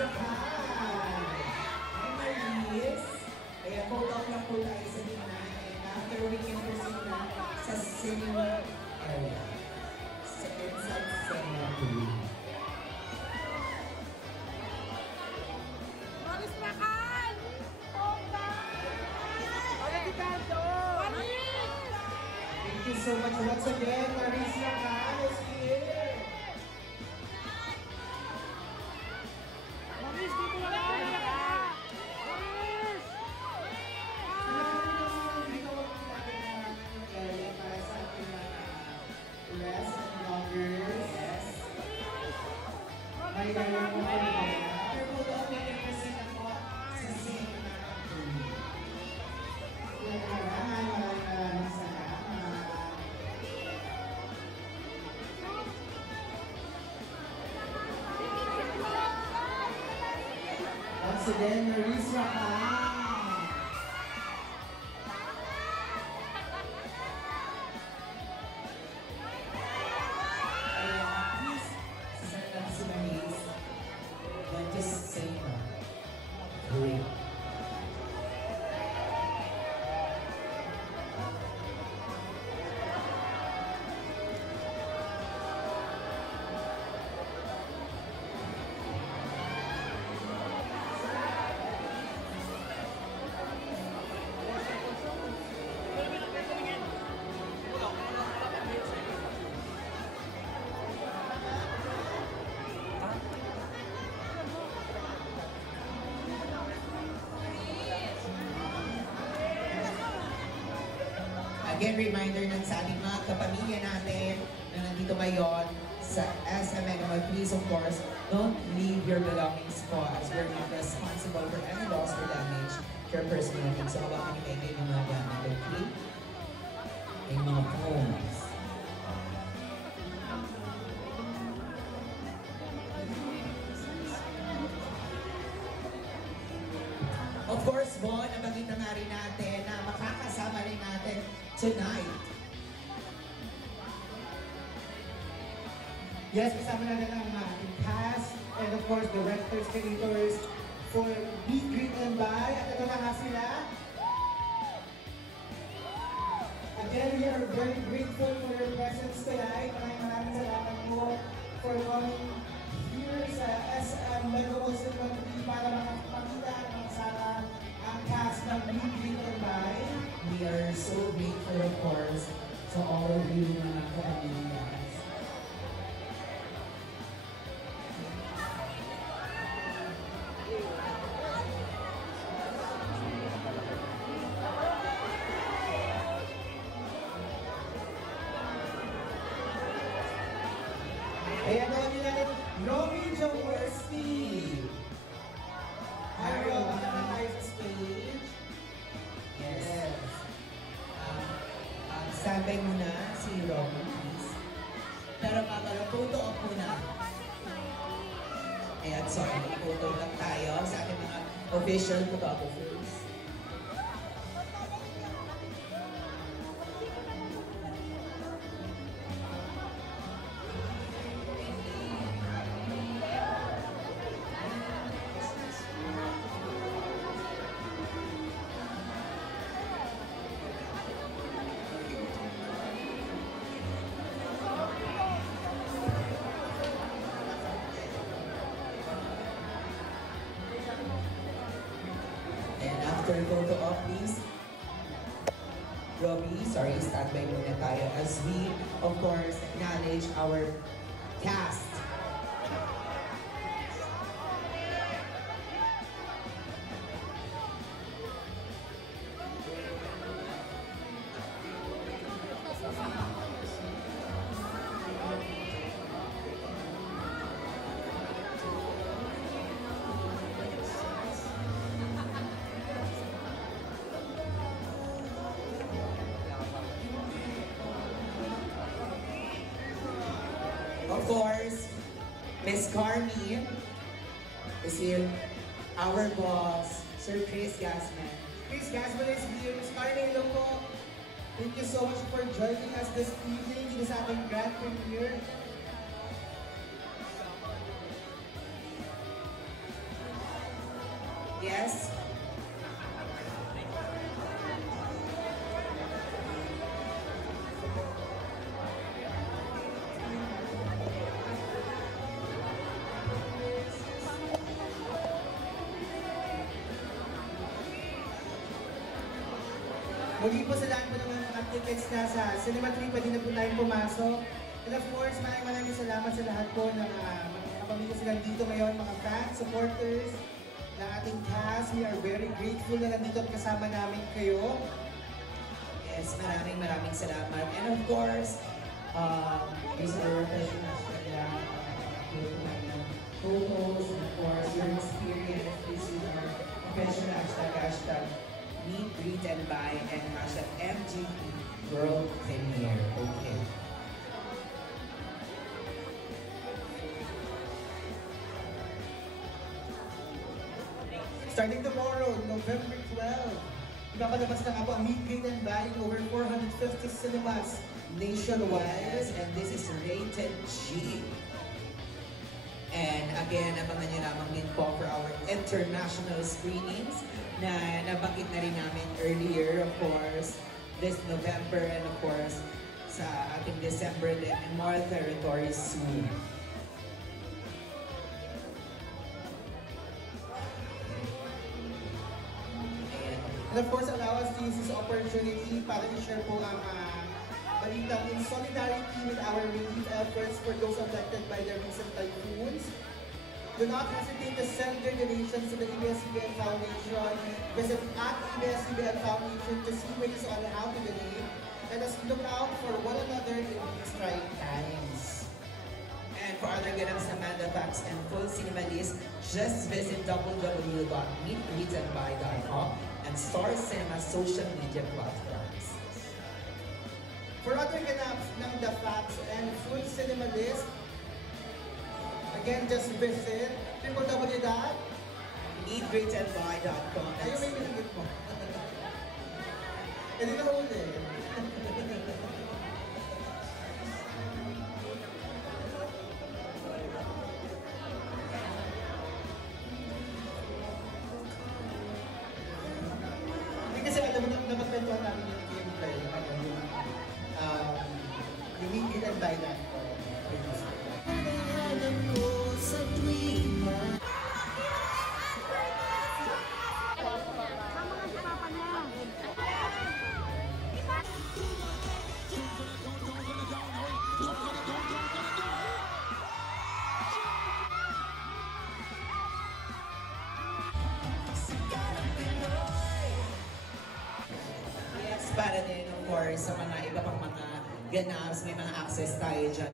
Japan! Hi, Maris! Kaya hold up lang po tayo sa gitna. And after we can proceed na sa cinema area. Sa inside cinema room. Maris Rakan! Thank you so much once again, Maris Rakan is here! Maris, dito na lang! Maris! Para sa ating mga rest and vloggers. Yes. May gano'n po kami kaya. Pero po daw, may represent ako sa cinema room. Kaya maraming salamat. Once again, Maris Rakan. Just say great. Again, reminder ng sa ating mga kapamilya natin na nandito ngayon sa SM Mall. Please, of course, don't leave your belongings po as we're not responsible for any loss or damage to your personal things. So, hawakan niyo kayo yung mga gamit, okay? Yung mga phones. Of course, Bon, nabanggit na nga rin natin na makakasama rin natin tonight. Yes, kasama natin ang ating cast and of course, directors, creators for Meet, Greet, and Buy. At ito na nga sila. Again, we are very grateful for your presence tonight. Maraming salamat po for coming here sa SM Mega Mall Cinema para makapakita at makasama ang cast ng Meet, Greet, and Buy. We are so grateful, of course, to all of you mga kapamilya. Kaya gawin nyo natin, Romy Jaworski! Hi, Romy, naman tayo sa stage. Yes. Standby muna si Robin, please. Pero photo op muna. Ayan, sorry, photo lang tayo sa ating mga official photographers. After photo op, please. Robbie, sorry, standby muna tayo as we, of course, acknowledge our cast. Of course, Miss Carmi is here. Our boss, Sir Chris Gasman. Chris Gasman is here. Miss Carmi, hello po. Thank you so much for joining us this evening dito sa ating grand premiere. Yes? Muli po sa lahat po ng mga tickets na sa Cinema 3, pwede na po tayong pumasok. And of course, maraming salamat sa lahat po ng mga pamilya sila dito ngayon, mga fans, supporters, ng ating cast. We are very grateful na nandito at kasama namin kayo. Yes, maraming salamat. And of course, Mr. Professional photos, and of course, your experience, this is our professional hashtag meet, greet, and buy, and hashtag MGP World Premiere. Okay. Starting tomorrow, November 12, ipapalabas na nga po ang Meet, Greet, and Buy in over 450 cinemas nationwide. Yes, and this is rated G. And again, abangan nyo lamang din po for our international screenings na nabanggit na rin namin earlier, of course, this November, and of course, sa ating December din, and more territories soon. And of course, allow us to use this opportunity para i-share po ang balitang in solidarity with our relief efforts for those affected by the recent typhoons. Do not hesitate to send your donations to the ABS-CBN Foundation. Visit at ABS-CBN Foundation to see ways on how to donate. Let us look out for one another in these trying times. And for other ganap sa Manda Facts and full cinema list, just visit www.meetgreetandbuy.com and Star Cinema social media platforms. For other ganaps ng The Facts and full cinema list, again, just visit meetgreetandbuy.com. Ayun, may binigit mo. Hindi na huli. Hindi kasi alam mo na napagkwentuhan namin yung gameplay, yung Meet, Greet, and Buy na. Yes, para din, of course, sa mga iba pang mga ganaps, may mga access tayo dyan.